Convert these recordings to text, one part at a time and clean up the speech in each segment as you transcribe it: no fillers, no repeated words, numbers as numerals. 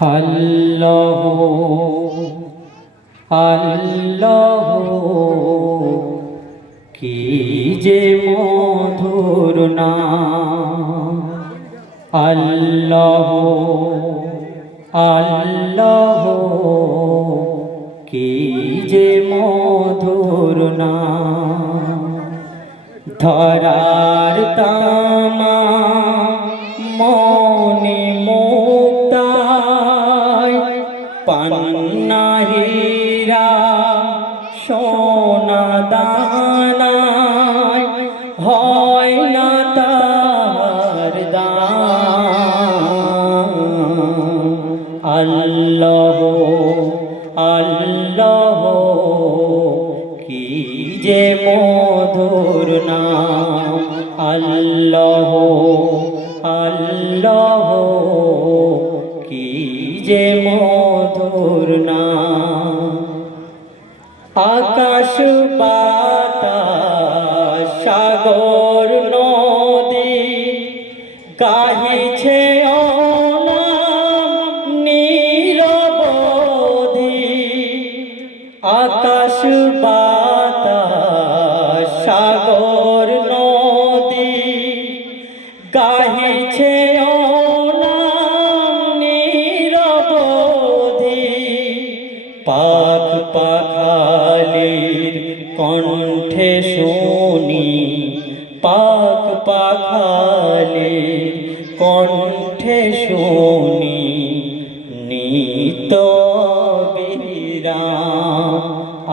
আল্লাহ আল্লাহ কি যে মধুর নাম। আল্লাহ আল্লাহ কি যে মধুর নাম। ধরার তামা মনে মুক্তায় পান্না হীরা সোনা দানায় হয় না তার দাম। আল্লাহ আল্লাহ কি যে মধুর নাম। আল্লাহ আল্লাহ কি যে মধুর নাম। আকাশ বাতাস সাগর নদী গাহিছে অনাম নিরবধি। আকাশ বাতাস সাগর নদী গাহিছে অনাম নিরবধি। পাখ পাখালির কণ্ঠে শুনি, পাখ পাখালির কণ্ঠে শুনি নিত বিরাম।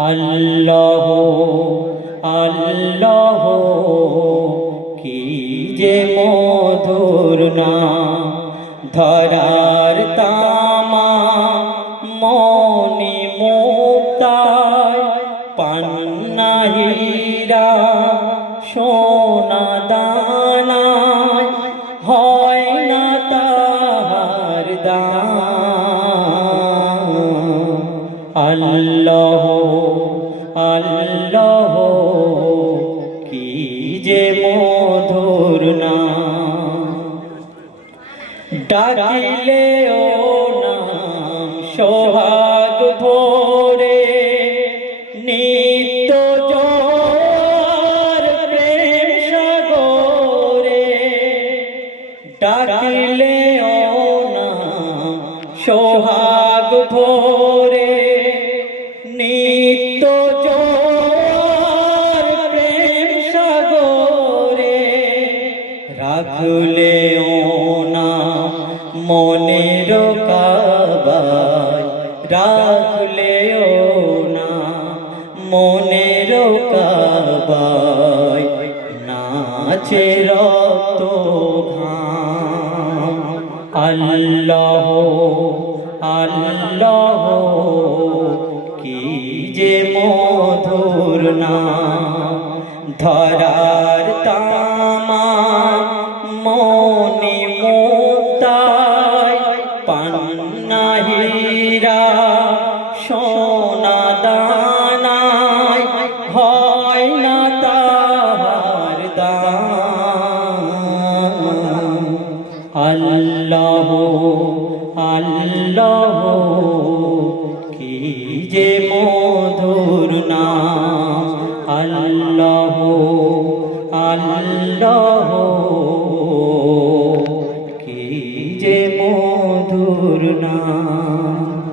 আল্লাহ আল্লাহ কি যে মধুর নাম। ধরার তামা মনি মুক্তায় পান্না হীরা সোনা দানায় হয় না তার দাম। আল্লাহ আল্লাহ কি যে মধুর নাম। ডাকিলে ও নাম সোহাগ ভোরে নিত্য জোয়ার প্রেম সাগরে। ডাকিলে ও নাম সোহাগ ভোরে নিত্য জোয়ার প্রেম সাগরে। রাখলে ও নাম মনের কাবায়, রাখলে ও নাম মনের কাবায় নাচে রক্ত ঘাম। আল্লাহ আল্লাহ কি যে মধুর নাম। ধরার তামা মনি মুক্তায় পান্না হীরা সোনা দানায় হয় না তার দাম। আল্লাহ আল্লাহ কি যে মধুর নাম। আল্লাহ আল্লাহ কি যে মধুর নাম।